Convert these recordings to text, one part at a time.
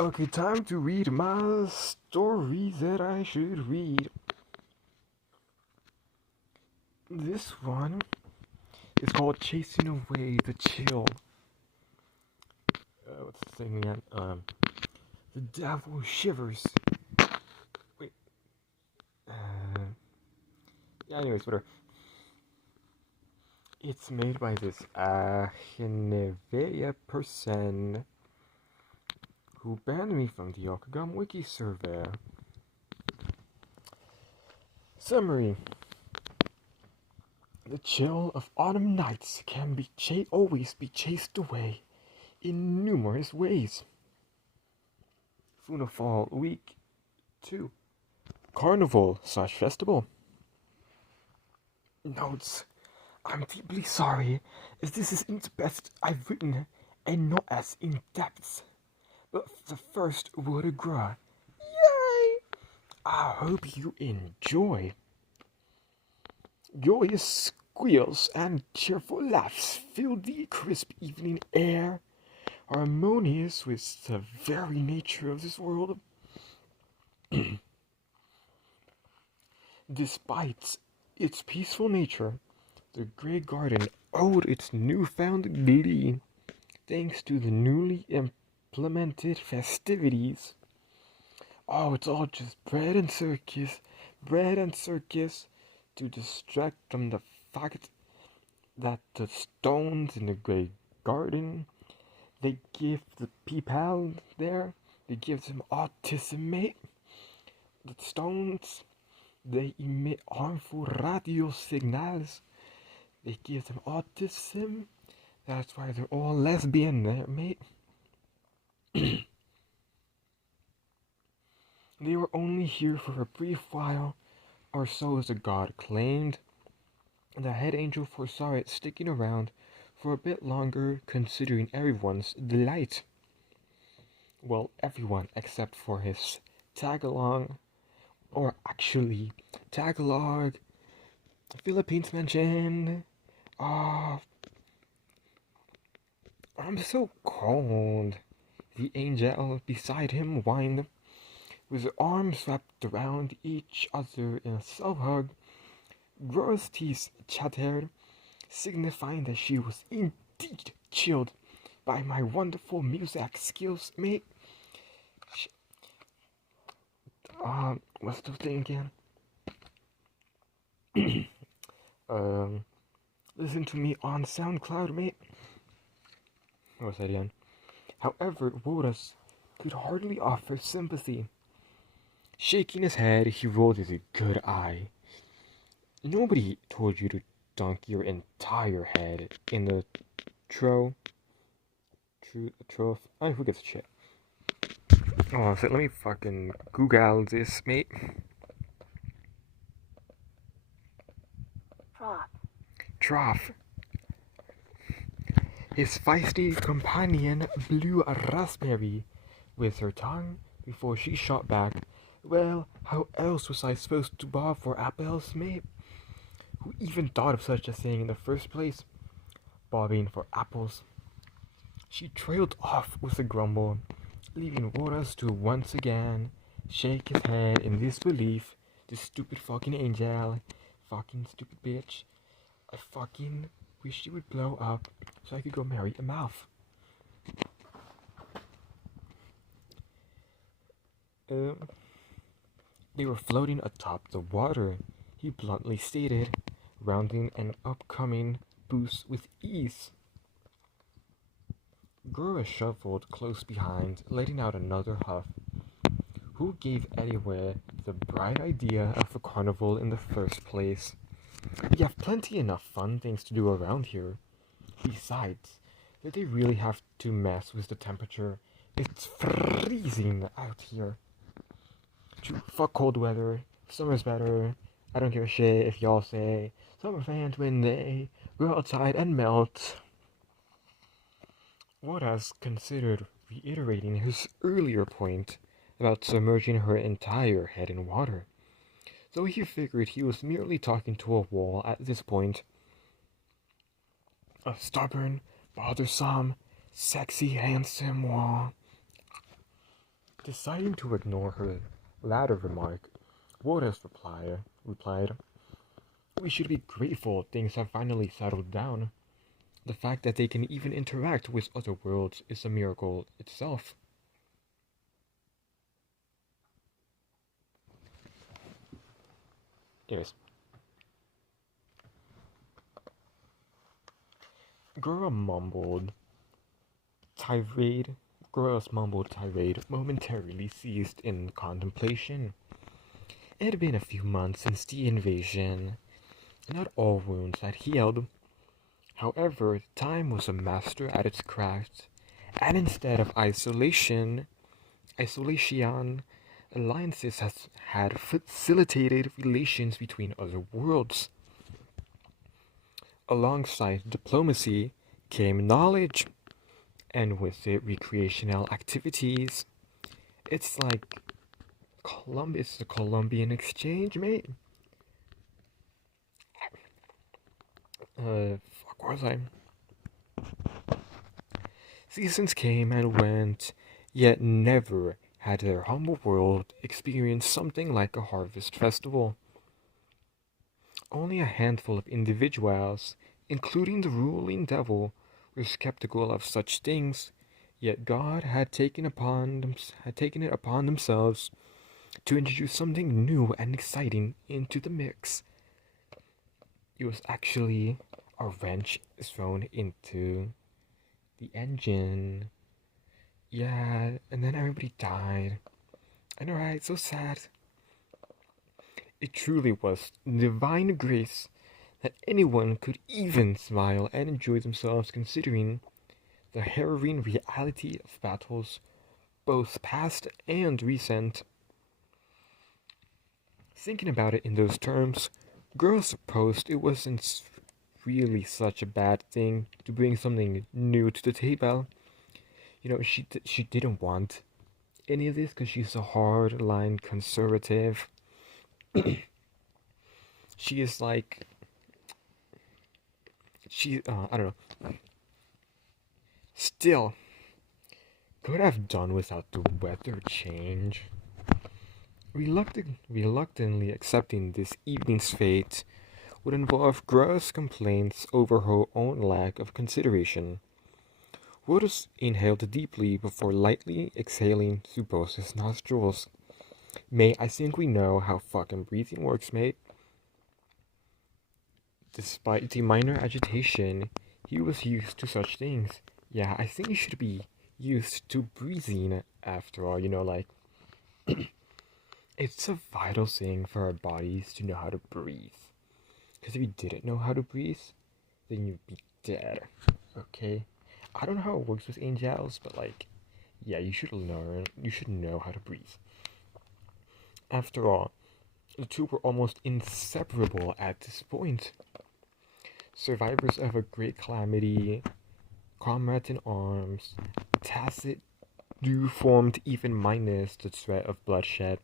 Okay, time to read my story that I should read. This one is called Chasing Away the Chill. What's the thing again? The Devil Shivers. Wait. Yeah, anyways, whatever. It's made by this Hinevea person who banned me from the Okagam Wiki server. Summary. The chill of autumn nights can always be chased away in numerous ways. Funafall Week 2. Carnival/Festival. Notes. I'm deeply sorry, as this isn't the best I've written, and not as in-depth. But the first Wodagrora. Yay! I hope you enjoy. Joyous squeals and cheerful laughs fill the crisp evening air, harmonious with the very nature of this world. Despite its peaceful nature, the Grey Garden owed its newfound glee thanks to the newly implemented festivities. Oh, it's all just bread and circus to distract from the fact that the stones in the Grey Garden, they give the people there, they give them autism, mate. The stones, they emit harmful radio signals. They give them autism. That's why they're all lesbian there, mate. They were only here for a brief while, or so as the god claimed. The head angel foresaw it sticking around for a bit longer, considering everyone's delight. Well, everyone except for his Tagalog, or actually, Tagalog, Philippines mentioned. I'm so cold. The angel beside him whined, with her arms wrapped around each other in a self-hug. Grora's teeth chattered, signifying that she was indeed chilled by my wonderful music skills, mate. What's the thing again? Listen to me on SoundCloud, mate. What was that again? However, Wodas could hardly offer sympathy. Shaking his head, he rolled his good eye. Nobody told you to dunk your entire head in the trough. I who gives a shit. Oh, so let me fucking Google this, mate. Trough. His feisty companion blew a raspberry with her tongue before she shot back. Well, how else was I supposed to bob for apples, mate? Who even thought of such a thing in the first place? Bobbing for apples. She trailed off with a grumble, leaving Wodas to once again shake his head in disbelief. This stupid fucking angel. Fucking stupid bitch. I fucking wish she would blow up so I could go marry a mouth. They were floating atop the water, he bluntly stated, rounding an upcoming boost with ease. Grora shuffled close behind, letting out another huff. Who gave anywhere the bright idea of a carnival in the first place? We have plenty enough fun things to do around here. Besides, did they really have to mess with the temperature? It's freezing out here. Fuck cold weather. Summer's better. I don't give a shit if y'all say summer fans when they go outside and melt. Wodas considered reiterating his earlier point about submerging her entire head in water, though he figured he was merely talking to a wall at this point. A stubborn, bothersome, sexy, handsome wall. Deciding to ignore her latter remark, Woda's replied, "We should be grateful things have finally settled down. The fact that they can even interact with other worlds is a miracle itself." Yes. Gura mumbled tirade. Gura's mumbled tirade momentarily ceased in contemplation. It had been a few months since the invasion. Not all wounds had healed. However, time was a master at its craft, and instead of isolation, alliances had facilitated relations between other worlds. Alongside diplomacy came knowledge, and with it recreational activities. It's like Columbus, the Columbian Exchange, mate. Fuck was I? Seasons came and went, yet never had their humble world experienced something like a harvest festival. Only a handful of individuals, including the ruling devil, were skeptical of such things, yet God had taken it upon themselves to introduce something new and exciting into the mix. It was actually a wrench thrown into the engine. Yeah, and then everybody died. I know, right? So sad. It truly was divine grace that anyone could even smile and enjoy themselves, considering the harrowing reality of battles, both past and recent. Thinking about it in those terms, girls supposed it wasn't really such a bad thing to bring something new to the table. You know, she didn't want any of this because she's a hard-line conservative. She is like, I don't know. Still, could have done without the weather change. Reluctantly accepting this evening's fate would involve gross complaints over her own lack of consideration. Woodus inhaled deeply before lightly exhaling through both his nostrils. "Mate, I think we know how fucking breathing works, mate." Despite the minor agitation, he was used to such things. Yeah, I think you should be used to breathing after all, like, it's a vital thing for our bodies to know how to breathe. Because if you didn't know how to breathe, then you'd be dead, okay? I don't know how it works with angels, but like, yeah, you should know how to breathe. After all, the two were almost inseparable at this point. Survivors of a great calamity, comrades in arms, tacit do formed even minus the threat of bloodshed.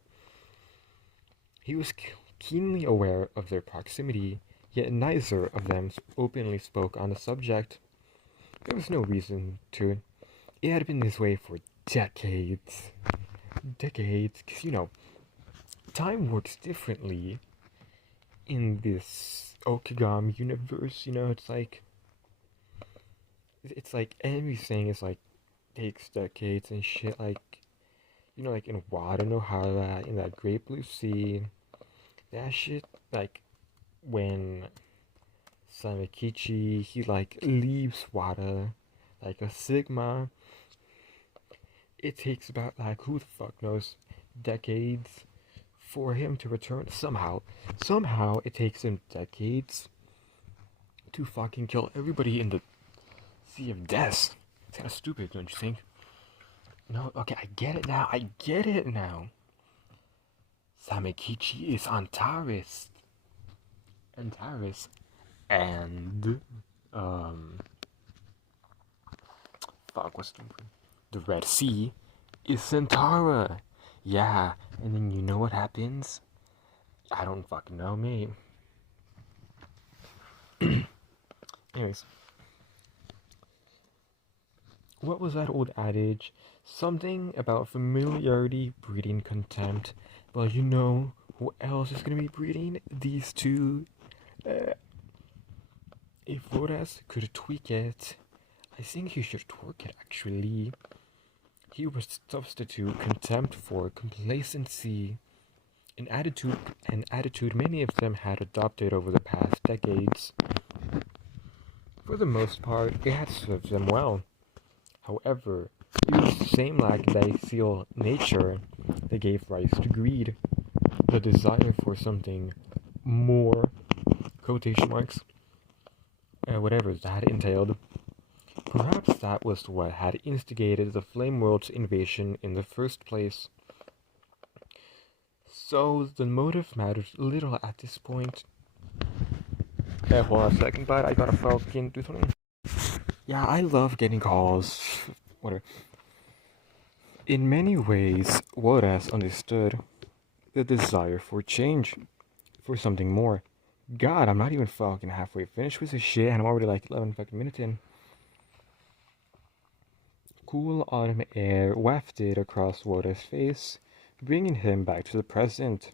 He was keenly aware of their proximity, yet neither of them openly spoke on the subject. There was no reason to. It had been this way for decades. Because, time works differently in this Okigami universe, it's like everything is like takes decades and shit, like in Wada in that Great Blue Sea, that shit, like when Samikichi he like leaves Wada like a Sigma, it takes about like who the fuck knows decades for him to return. Somehow it takes him decades to fucking kill everybody in the Sea of Death. It's kind of stupid, don't you think? No, okay, I get it now. Samikichi is Antares. And, fuck, what's the Red Sea is Centaura. Yeah, and then you know what happens? I don't fucking know, mate. Anyways. What was that old adage? Something about familiarity breeding contempt. Well, you know who else is gonna be breeding? These two. Uh, if Vodas could tweak it, I think he should twerk it actually. He would substitute contempt for complacency, an attitude many of them had adopted over the past decades. For the most part, it had served them well. However, it was the same lackadaisical nature that gave rise to greed, the desire for something more, quotation marks, whatever that entailed. Perhaps that was what had instigated the Flame World's invasion in the first place. So the motive matters little at this point. Hold on a second, but I gotta fucking do something. Yeah, I love getting calls. Whatever. In many ways, Wodas understood the desire for change, for something more. God, I'm not even fucking halfway finished with this shit, and I'm already like 11 fucking minutes in. Cool autumn air wafted across Woda's face, bringing him back to the present.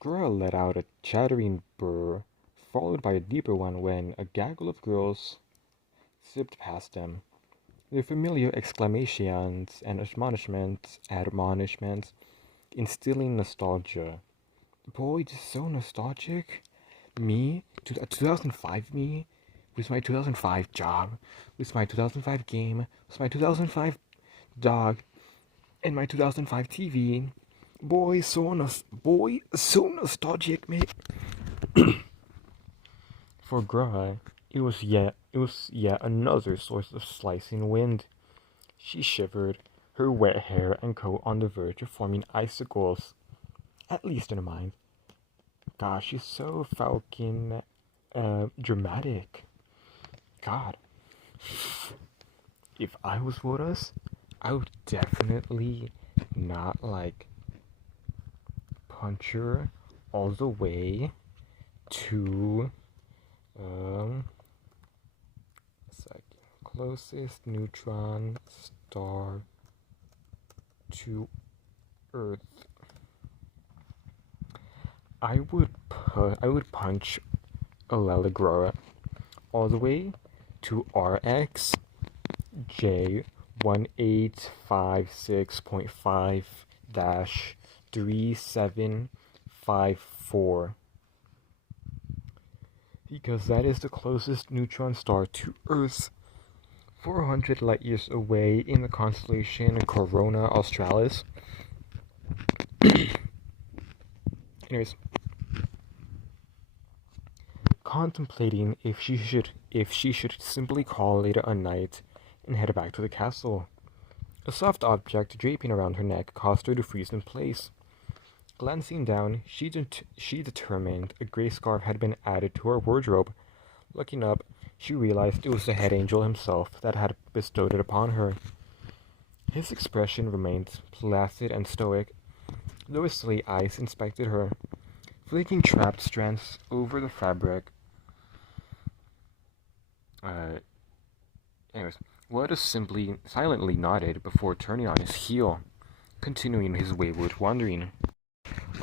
Grura let out a chattering burr, followed by a deeper one when a gaggle of girls zipped past them. Their familiar exclamations and admonishments, instilling nostalgia. Boy, just so nostalgic. Me, 2005 me, with my 2005 job, with my 2005 game, with my 2005 dog, and my 2005 TV. Boy, so nostalgic, mate. For Grura, it was yet another source of slicing wind. She shivered, her wet hair and coat on the verge of forming icicles, at least in her mind. Gosh, she's so fucking dramatic. God. If I was Wodas, I would definitely not punch her all the way to closest neutron star to Earth. I would punch Wodagrora all the way to RX J1856.5-3754, because that is the closest neutron star to Earth, 400 light years away in the constellation Corona Australis. Anyways, contemplating if she should simply call it a night and head back to the castle. A soft object draping around her neck caused her to freeze in place. Glancing down, she determined a gray scarf had been added to her wardrobe. Looking up, she realized it was the head angel himself that had bestowed it upon her. His expression remained placid and stoic, though his silly eyes inspected her, flicking trapped strands over the fabric. Anyways, Woda simply silently nodded before turning on his heel, continuing his wayward wandering.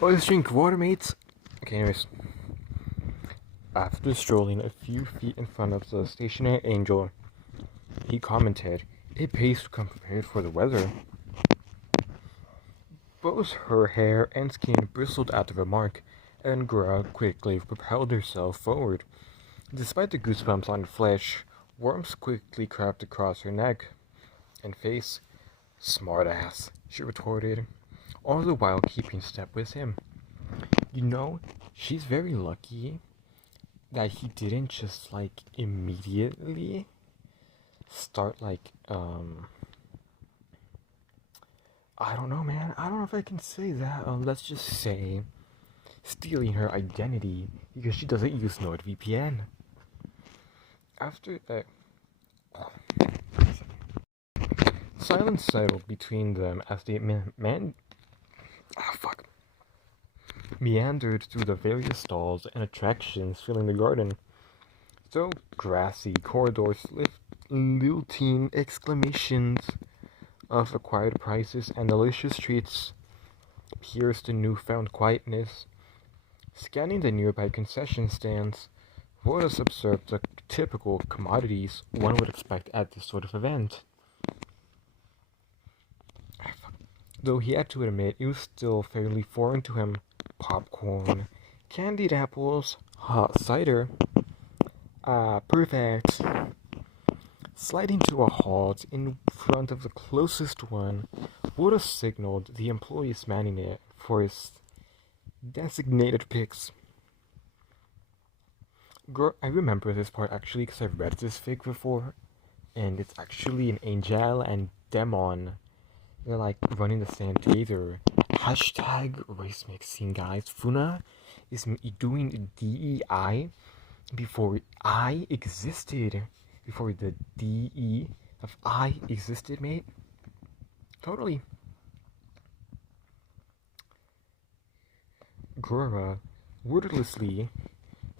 Oh, let's drink water, mates. Okay, anyways. After strolling a few feet in front of the stationary angel, he commented, "It pays to come prepared for the weather." Both her hair and skin bristled at the remark, and Grura quickly propelled herself forward. Despite the goosebumps on her flesh, warmth quickly crept across her neck and face. "Smartass," she retorted, all the while keeping step with him. You know, she's very lucky that he didn't just immediately start I don't know, man. I don't know if I can say that. Let's just say stealing her identity because she doesn't use NordVPN. After that, silence settled between them as they meandered through the various stalls and attractions filling the garden. So grassy corridors lilting exclamations of acquired prices and delicious treats pierced the newfound quietness. Scanning the nearby concession stands, Wodas observed the typical commodities one would expect at this sort of event. Though he had to admit it was still fairly foreign to him. Popcorn, candied apples, hot cider. Perfect. Sliding to a halt in front of the closest one, Wodas signaled the employees manning it for his designated picks. I remember this part actually because I've read this fic before, and it's actually an angel and demon. They're like running the stand together. Hashtag race mixing, guys. Funa is doing DEI before I existed. Before the DE of I existed, mate. Totally. Gura wordlessly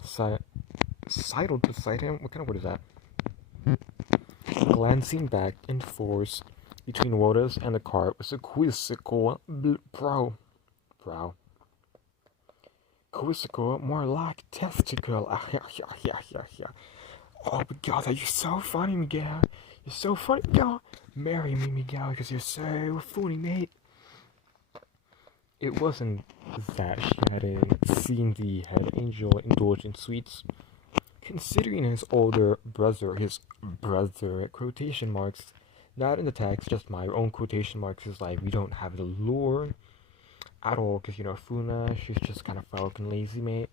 sidled beside him. What kind of word is that? Glancing back and forth between Wodas and the car was a quizzical brow. Quizzical, more like testicle. Oh, Miguel, you're so funny, Miguel. You're so funny, Miguel. Marry me, Miguel, because you're so funny, mate. It wasn't that she hadn't seen the head angel indulge in sweets. Considering his older brother, quotation marks, not in the text, just my own quotation marks, is like, we don't have the lore at all, because, Funa, she's just kind of fucking lazy, mate.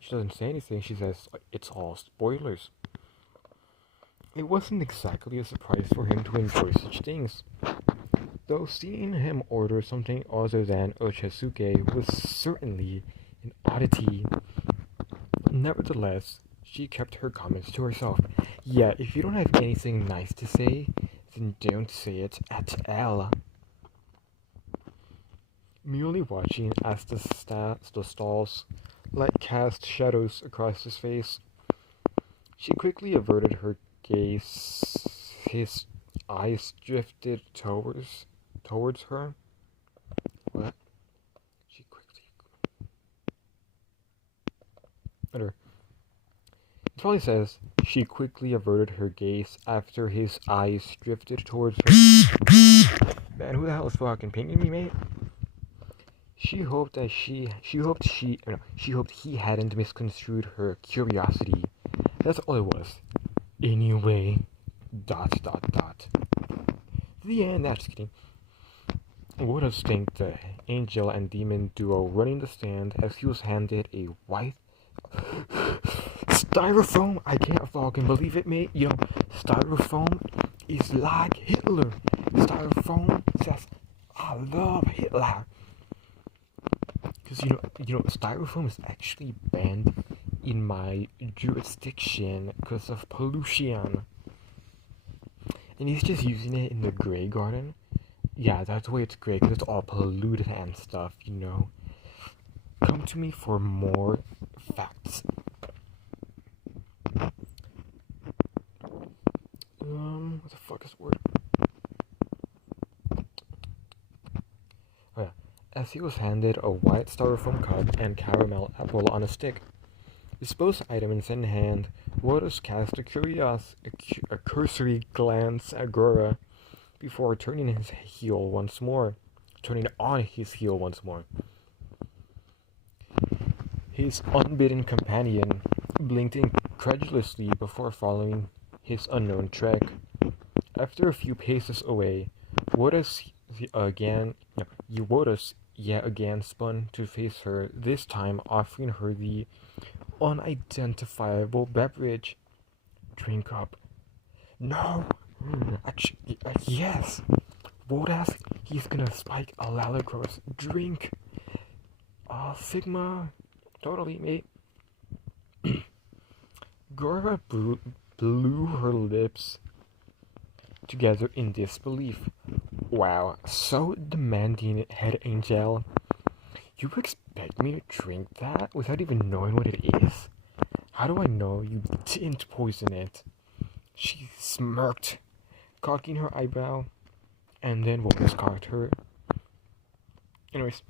She doesn't say anything, she says, it's all spoilers. It wasn't exactly a surprise for him to enjoy such things, though seeing him order something other than ochazuke was certainly an oddity. Nevertheless, she kept her comments to herself. Yeah, if you don't have anything nice to say, then don't say it at all. Merely watching as the stalls cast shadows across his face, she quickly averted her gaze. His eyes drifted towards her. What? She quickly. It probably says she quickly averted her gaze after his eyes drifted towards her. Man, who the hell is fucking pinging me, mate? She hoped he hadn't misconstrued her curiosity. That's all it was. Anyway, ... The end. Nah, just kidding. Would have stinked the angel and demon duo running the stand as he was handed a white styrofoam. I can't fucking believe it, mate. Styrofoam is like Hitler. Styrofoam says, I love Hitler. Because styrofoam is actually banned in my jurisdiction because of pollution. And he's just using it in the Grey Garden. Yeah, that's why it's great, because it's all polluted and stuff, Come to me for more facts. What the fuck is the word? Oh yeah. As he was handed a white styrofoam cup and caramel apple on a stick, disposed items in hand, Wodas cast a cursory glance at Gura before turning on his heel once more. His unbidden companion blinked incredulously before following his unknown trek. After a few paces away, Wodas yet again spun to face her, this time offering her the unidentifiable beverage. Drink up. No! Actually, yes! Wodas, he's gonna spike a Lalacrosse. Drink! Sigma. Totally, mate. Gura blew her lips together in disbelief. Wow, so demanding, head angel. You expect me to drink that without even knowing what it is? How do I know you didn't poison it? She smirked, cocking her eyebrow, and then Woda scoffed her. Anyways,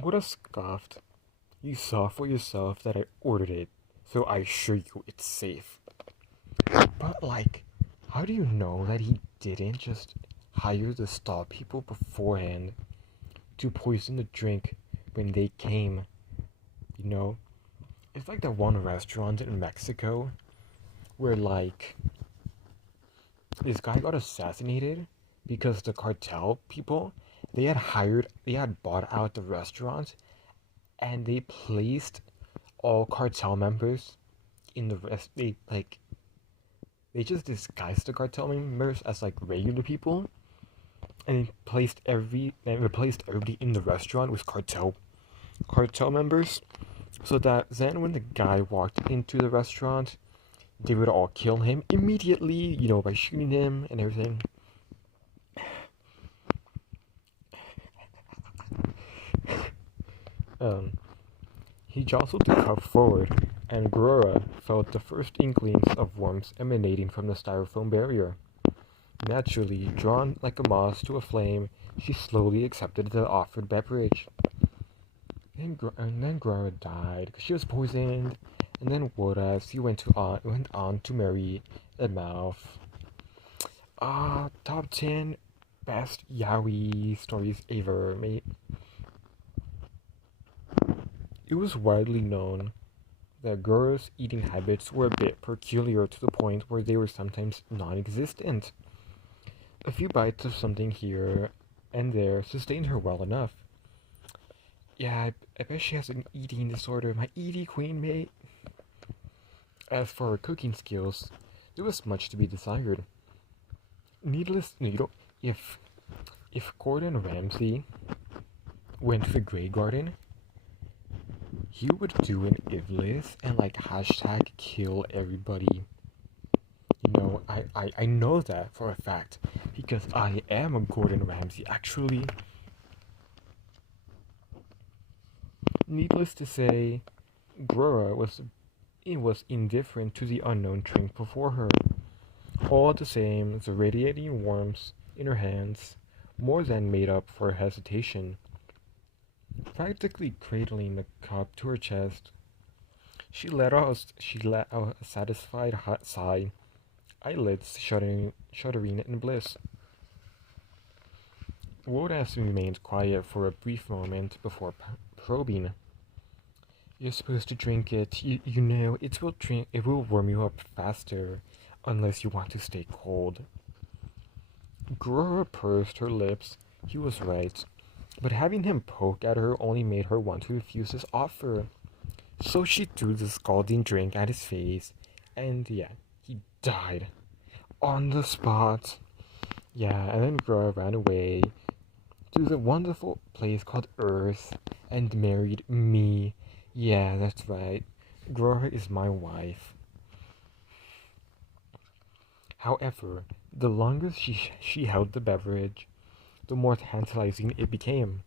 Woda scoffed. You saw for yourself that I ordered it, so I assure you it's safe. But like, how do you know that he didn't just hire the stall people beforehand to poison the drink when they came? You know? It's like that one restaurant in Mexico where like this guy got assassinated because the cartel people they had bought out the restaurant and they placed all cartel members in the rest. They just disguised the cartel members as like regular people and replaced everybody in the restaurant with cartel members, so that then when the guy walked into the restaurant, they would all kill him immediately, by shooting him and everything. He jostled the cup forward, and Grora felt the first inklings of warmth emanating from the styrofoam barrier. Naturally, drawn like a moth to a flame, she slowly accepted the offered beverage. Then Grora died because she was poisoned, and then Woda, she went on to marry a mouth. Top 10 best yaoi stories ever, mate. It was widely known that Gora's eating habits were a bit peculiar to the point where they were sometimes non-existent. A few bites of something here and there sustained her well enough. Yeah, I bet she has an eating disorder, my Edie queen, mate. As for her cooking skills, there was much to be desired. If Gordon Ramsay went to the Grey Garden, he would do an Iblis and hashtag kill everybody. I know that for a fact because I am a Gordon Ramsay, actually. Needless to say, Grora was indifferent to the unknown drink before her. All the same, the radiating warmth in her hands more than made up for her hesitation. Practically cradling the cup to her chest, she let out a satisfied hot sigh, eyelids shuddering in bliss. Wodas remained quiet for a brief moment before probing. You're supposed to drink it. It will warm you up faster, unless you want to stay cold. Grora pursed her lips. He was right, but having him poke at her only made her want to refuse his offer. So she threw the scalding drink at his face, and he died. On the spot. And then Grora ran away to the wonderful place called Earth and married me. Yeah, that's right. Grora is my wife. However, the longer she held the beverage, the more tantalizing it became.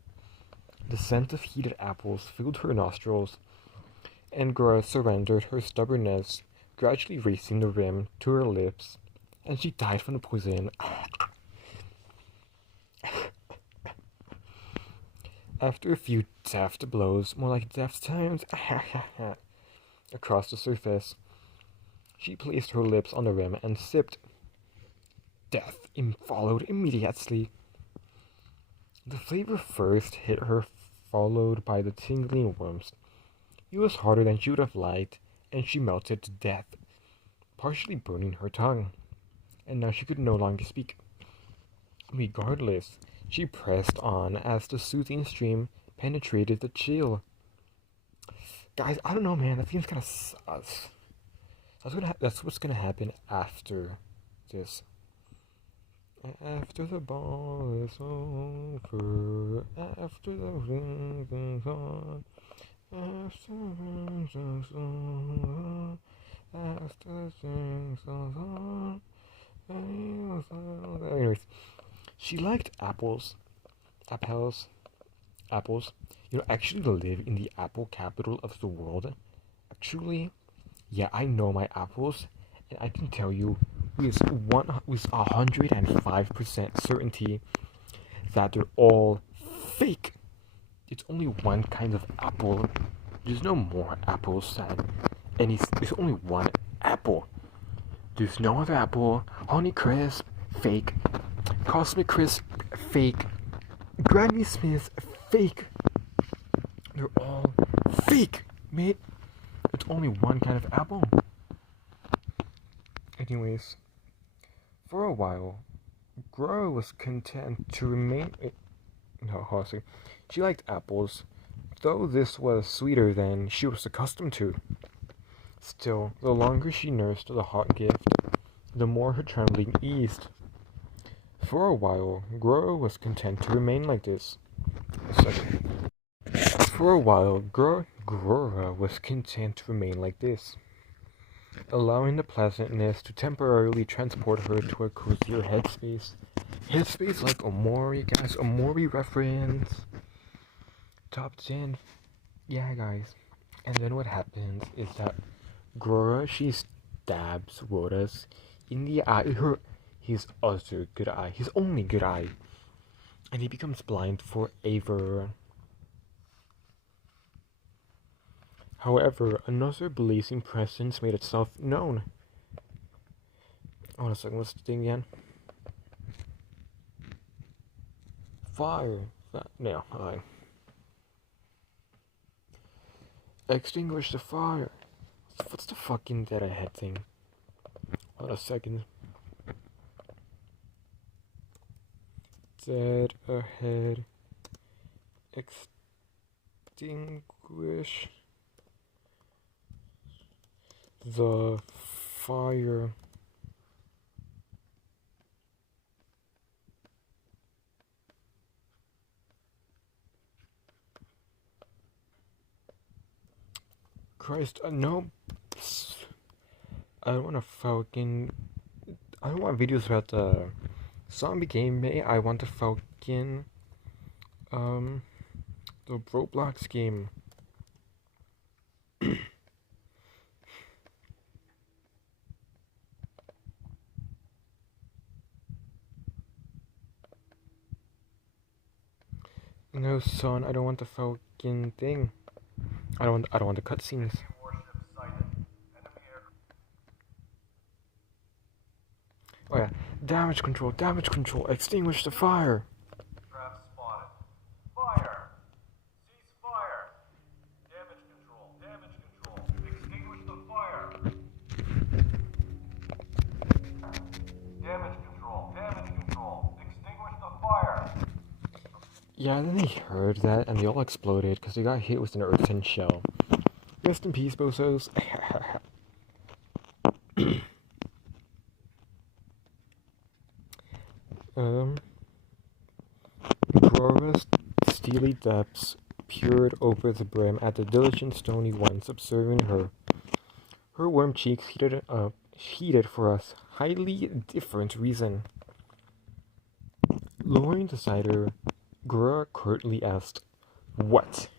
The scent of heated apples filled her nostrils, and Grora surrendered her stubbornness, gradually raising the rim to her lips, and she died from the poison. After a few deft blows, more like deft times, across the surface, she placed her lips on the rim and sipped. Death followed immediately. The flavor first hit her, followed by the tingling warmth. It was harder than she would have liked, and she melted to death, partially burning her tongue. And now she could no longer speak. Regardless, she pressed on as the soothing stream penetrated the chill. Guys, I don't know, man. That seems kind of sus. That's what's gonna happen after this. After the ball is over, after the ring is on, after the ring is on, after the ring is on. Anyways, she liked apples. Actually live in the apple capital of the world. Actually, I know my apples, and I can tell you with 105% certainty that they're all fake. It's only one kind of apple. There's no more apples, and there's only one apple. There's no other apple. Honey Crisp, fake. Cosmic Crisp, fake. Granny Smith, fake. They're all fake, mate. It's only one kind of apple. Anyways, for a while, Grora was content to remain. She liked apples, though this was sweeter than she was accustomed to. Still, the longer she nursed the hot gift, the more her trembling eased. For a while, Grora was content to remain like this. For a while, Grora was content to remain like this, allowing the pleasantness to temporarily transport her to a cozier headspace. Headspace like Omori, guys. Omori reference. Top 10. Yeah, guys. And then what happens is that Grora, she stabs Wodas in the eye. His other good eye. His only good eye. And he becomes blind forever. However, another blazing presence made itself known. Hold on a second, what's the thing again? Fire. No, extinguish the fire. What's the fucking dead ahead thing? Hold on a second. Dead ahead. Extinguish the fire. Christ, no. I don't want videos about the zombie game. I want the Falcon. The Roblox game. No, son, I don't want the Falcon thing. I don't want the cutscenes. Oh yeah, damage control, extinguish the fire. Trap spotted. Fire! Cease fire! Damage control, extinguish the fire! Damage control, extinguish the fire! Yeah, and then they heard that and they all exploded because they got hit with an earthen shell. Rest in peace, bozos. Grora's steely depths peered over the brim at the diligent stony ones observing her. Her warm cheeks heated for a highly different reason. Lowering the cider, Grora curtly asked, "What?"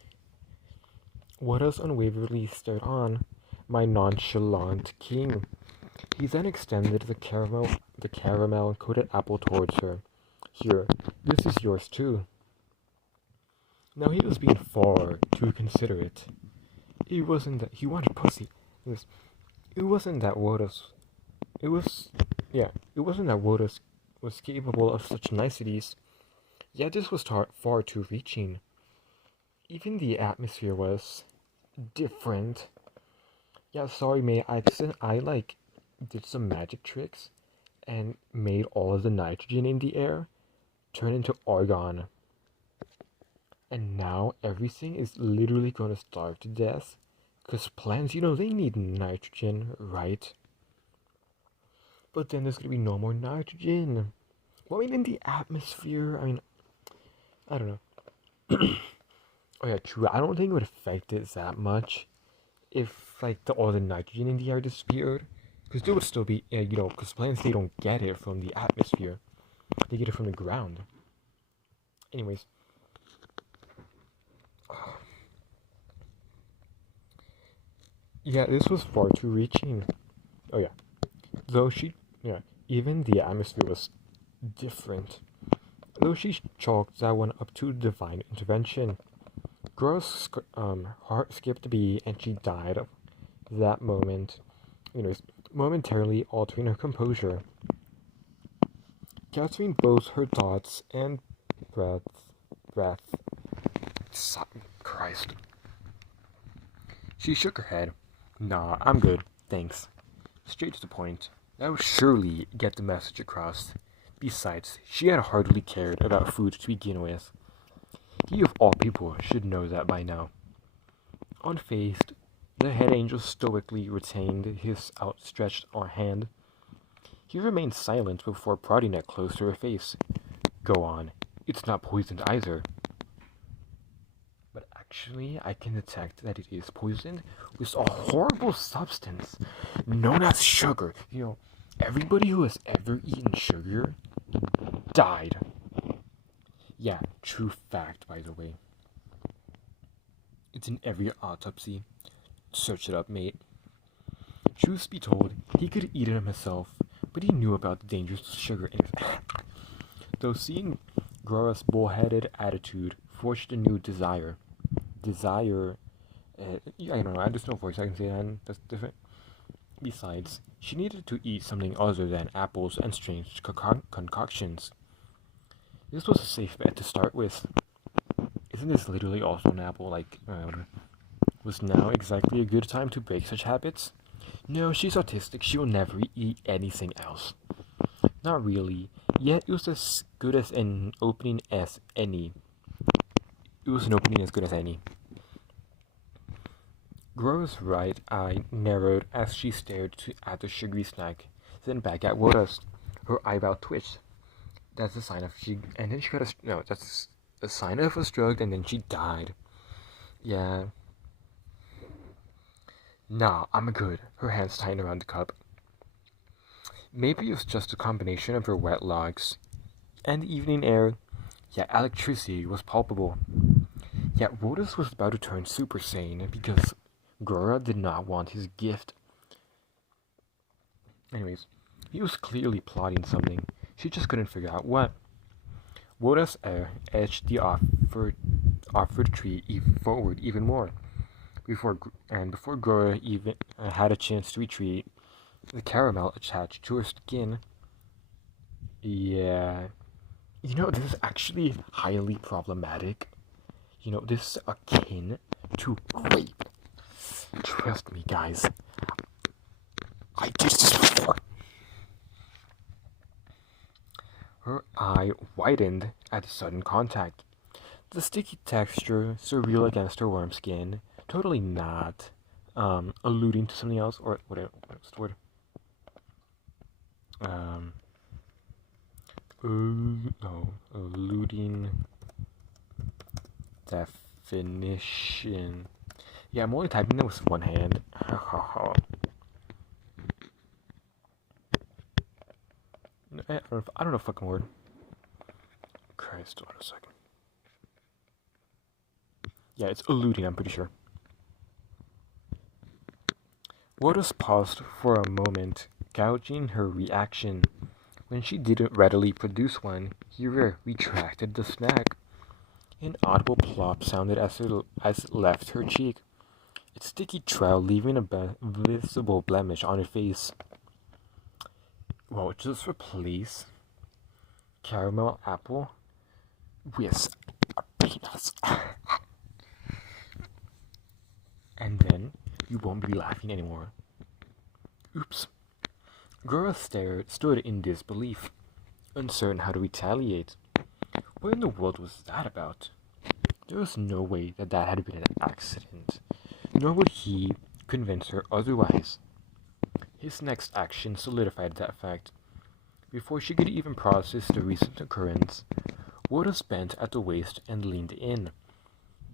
Wodas unwaveringly stared on, my nonchalant king. He then extended the caramel-coated apple towards her. Here, this is yours too. Now he was being far too considerate. It wasn't that he wanted pussy. It wasn't that Wodas. It wasn't that Wodas was capable of such niceties. Yet this was far too reaching. Even the atmosphere was different. Yeah, sorry, mate. I did some magic tricks and made all of the nitrogen in the air turn into argon. And now everything is literally gonna starve to death. Because plants, they need nitrogen, right? But then there's gonna be no more nitrogen. Well, in the atmosphere, I don't know. Oh yeah, true. I don't think it would affect it that much if all the nitrogen in the air disappeared, because there would still be, because plants, they don't get it from the atmosphere, they get it from the ground. Anyways, yeah, this was far too reaching. Oh yeah, though she Yeah, even the atmosphere was different. Though she chalked that one up to divine intervention. Grora's heart skipped a beat and she died of that moment, momentarily altering her composure. Gathering both her thoughts and breath, breath, Christ. She shook her head. Nah, I'm good, thanks. Straight to the point. That would surely get the message across. Besides, she had hardly cared about food to begin with. He of all people should know that by now. Unfazed, the head angel stoically retained his outstretched hand. He remained silent before prodding it close to her face. Go on, it's not poisoned either. But actually, I can detect that it is poisoned with a horrible substance known as sugar. Everybody who has ever eaten sugar died. Yeah, true fact, by the way. It's in every autopsy. Search it up, mate. Truth be told, he could eat it himself, but he knew about the dangers of sugar in it. Though seeing Grora's bullheaded attitude forged a new desire. I don't know, there's no voice I can say that, that's different. Besides, she needed to eat something other than apples and strange concoctions. This was a safe bet to start with. Isn't this literally also an apple? Was now exactly a good time to break such habits? No, she's autistic. She will never eat anything else. Not really. Yet it was as good as an opening as any. It was an opening as good as any. Grora's right eye narrowed as she stared at the sugary snack, then back at Woda's. Her eyebrow twitched. That's a sign of and then she got that's a sign of a stroke, and then she died. Yeah. Nah, I'm good. Her hands tightened around the cup. Maybe it was just a combination of her wet logs and the evening air. Yet electricity was palpable. Yet Wodas was about to turn Super Saiyan because Grora did not want his gift. Anyways, he was clearly plotting something. She just couldn't figure out what. Wodas edged the offered tree forward even more. Before Grora even had a chance to retreat, the caramel attached to her skin. Yeah. This is actually highly problematic. This is akin to rape. Trust me, guys. I did this before. Her eye widened at the sudden contact. The sticky texture surreal against her warm skin, totally not alluding to something else, or what's the word? No, alluding definition. Yeah, I'm only typing that with one hand. I don't know fucking word. Christ, wait a second. Yeah, it's alluding, I'm pretty sure. Wodas paused for a moment, gouging her reaction. When she didn't readily produce one, he retracted the snack. An audible plop sounded as it left her cheek. Its sticky trail leaving a visible blemish on her face. Well, just replace caramel apple with a penis. And then you won't be laughing anymore. Oops. Grora stood in disbelief, uncertain how to retaliate. What in the world was that about? There was no way that had been an accident, nor would he convince her otherwise. His next action solidified that fact. Before she could even process the recent occurrence, Wodas bent at the waist and leaned in.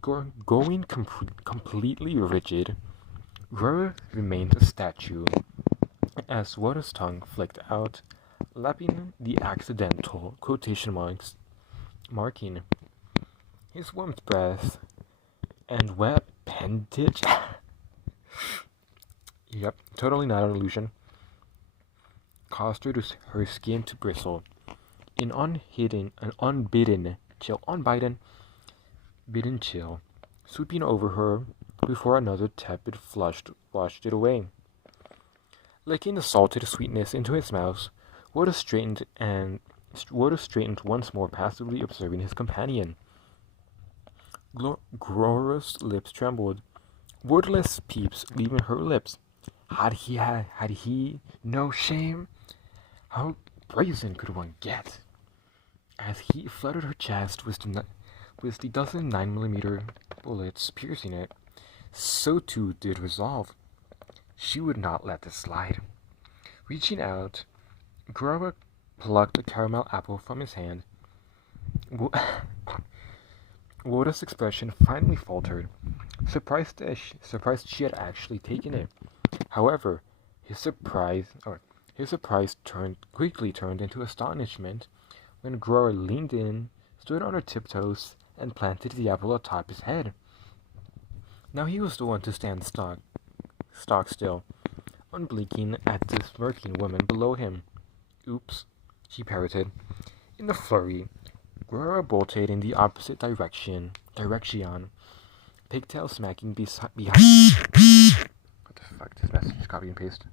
Going completely rigid, Grora remained a statue, as Woda's tongue flicked out, lapping the accidental quotation marks, marking his warm breath and wet appendage. Yep, totally not an illusion. caused her skin to bristle. An unbidden chill, sweeping over her before another tepid flush washed it away. Licking the salted sweetness into his mouth, Woda straightened once more, passively observing his companion. Grora's lips trembled, wordless peeps leaving her lips. Had he no shame? How brazen could one get? As he flooded her chest with the dozen 9mm bullets piercing it, so too did resolve. She would not let this slide. Reaching out, Grora plucked a caramel apple from his hand. Woda's expression finally faltered, surprised she had actually taken it. However, his surprise quickly turned into astonishment when Grora leaned in, stood on her tiptoes, and planted the apple atop his head. Now he was the one to stand stock still, unblinking at the smirking woman below him. Oops, she parroted. In the flurry, Grora bolted in the opposite direction, pigtail smacking behind. What the fuck? This message is copy and paste.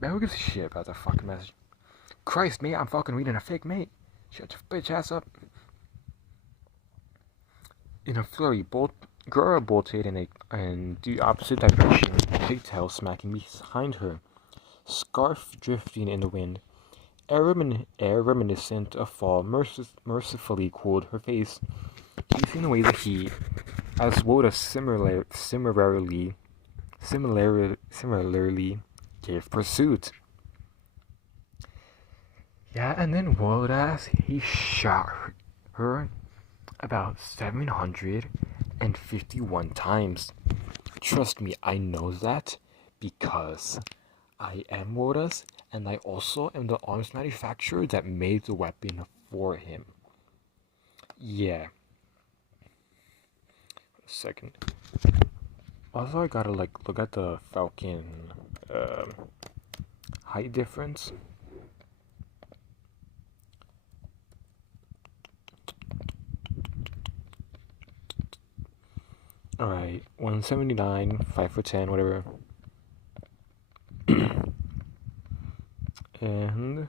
Man, who gives a shit about the fucking message? Christ, mate, I'm fucking reading a fake, mate. Shut your bitch ass up. In a flurry, Grora bolted in the opposite direction, pigtail smacking behind her, scarf drifting in the wind. Air reminiscent of fall mercifully cooled her face, chasing away the heat, as Woda similarly gave pursuit. Yeah, and then Woda, he shot her about 751 times. Trust me, I know that because I am Woda's, and I also am the arms manufacturer that made the weapon for him. Yeah. A second. Also, I gotta look at the Falcon height difference. Alright, 179, 5'10", whatever. And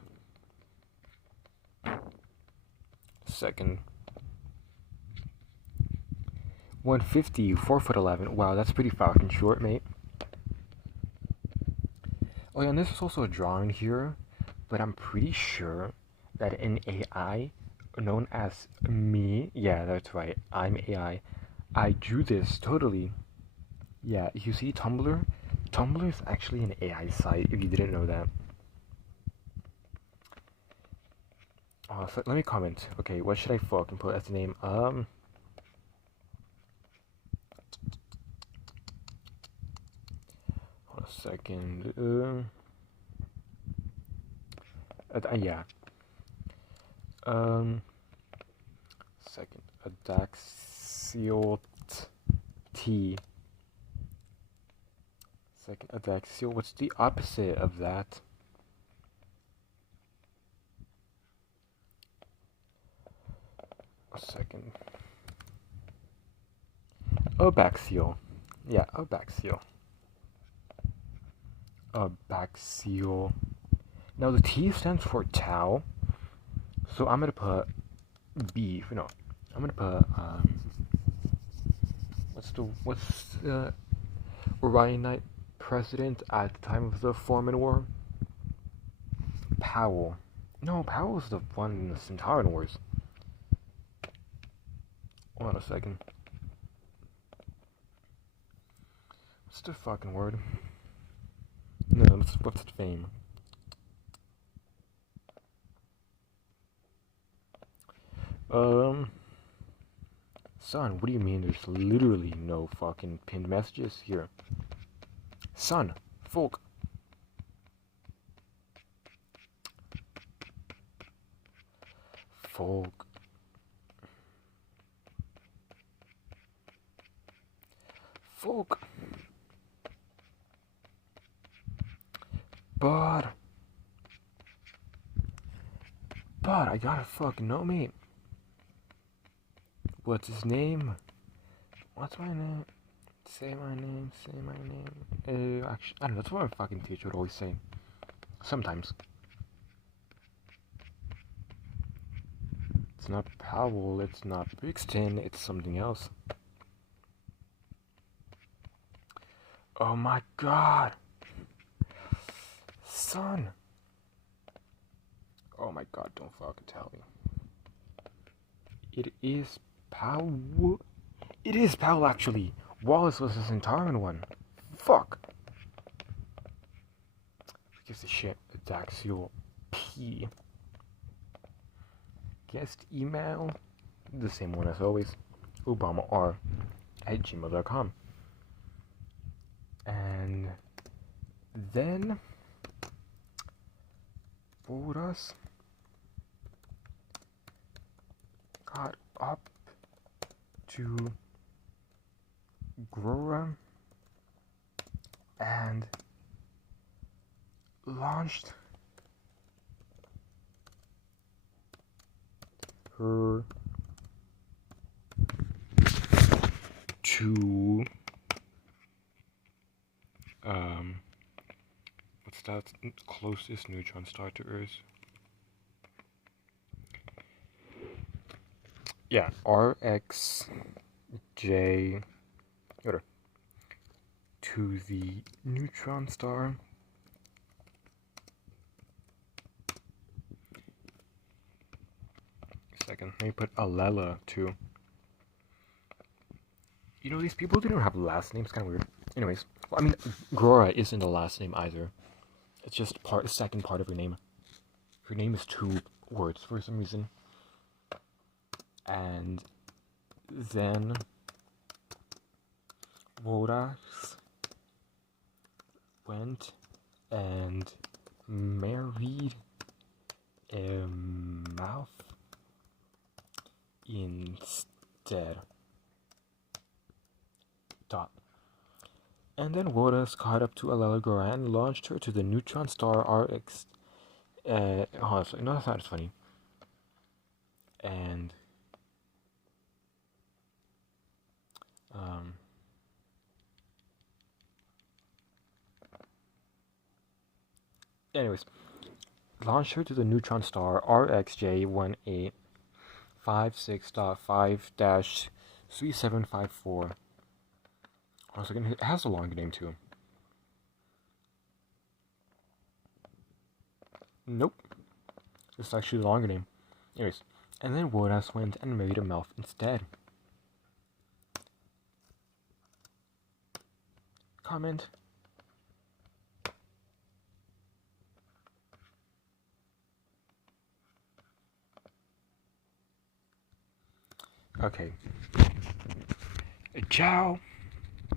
second, 150, 4'11". Wow, that's pretty fucking short, mate. Oh yeah, and this is also a drawing here, but I'm pretty sure that an AI known as me, yeah, that's right, I'm AI, I drew this totally. Yeah, you see Tumblr? Tumblr is actually an AI site, if you didn't know that. So let me comment. Okay, what should I fucking put as the name? Hold on a second. Yeah. Second. AdaxialT. Second, Adaxial. What's the opposite of that? A second. Abaxial. Yeah, Abaxial. Abaxial. Now the T stands for tau, so I'm gonna put B. No, I'm gonna put what's the Orionite president at the time of the Foreman War? Powell. No, Powell was the one in the Centauran Wars. Hold on a second. What's the fucking word? No, what's the fame? Son, what do you mean there's literally no fucking pinned messages here? Son, folk. Folk. Folk. But I gotta fucking know, mate. What's his name? What's my name? Say my name, say my name. Actually, I don't know, that's what my fucking teacher would always say. Sometimes. It's not Powell, it's not Brixton, it's something else. Oh my god! Son! Oh my god, don't fucking tell me. It is Powell. It is Powell, actually. Wallace was the Centauran one. Fuck! Who gives a shit? AdaxialT. Guest email, the same one as always, obamar@gmail.com. And then Boras got up to Wodagrora and launched her to what's that closest neutron star to Earth? Yeah, RxJ to the neutron star. Second, let me put Alela too. You know, these people didn't have last names, kind of weird. Anyways, well, I mean, Grora isn't a last name either. It's just the second part of her name. Her name is 2 words for some reason. And then Wodax went and married a mouth instead. Dot. And then Wodax caught up to Wodagrora and launched her to the neutron star RX. Honestly, no, that's not as funny. And anyways, launched her to the neutron star RxJ1856.5-3754. Once again, it has a long name too. Nope. It's actually a longer name. Anyways, and then Wodax went and married a mouth instead. Comment. Okay. Ciao.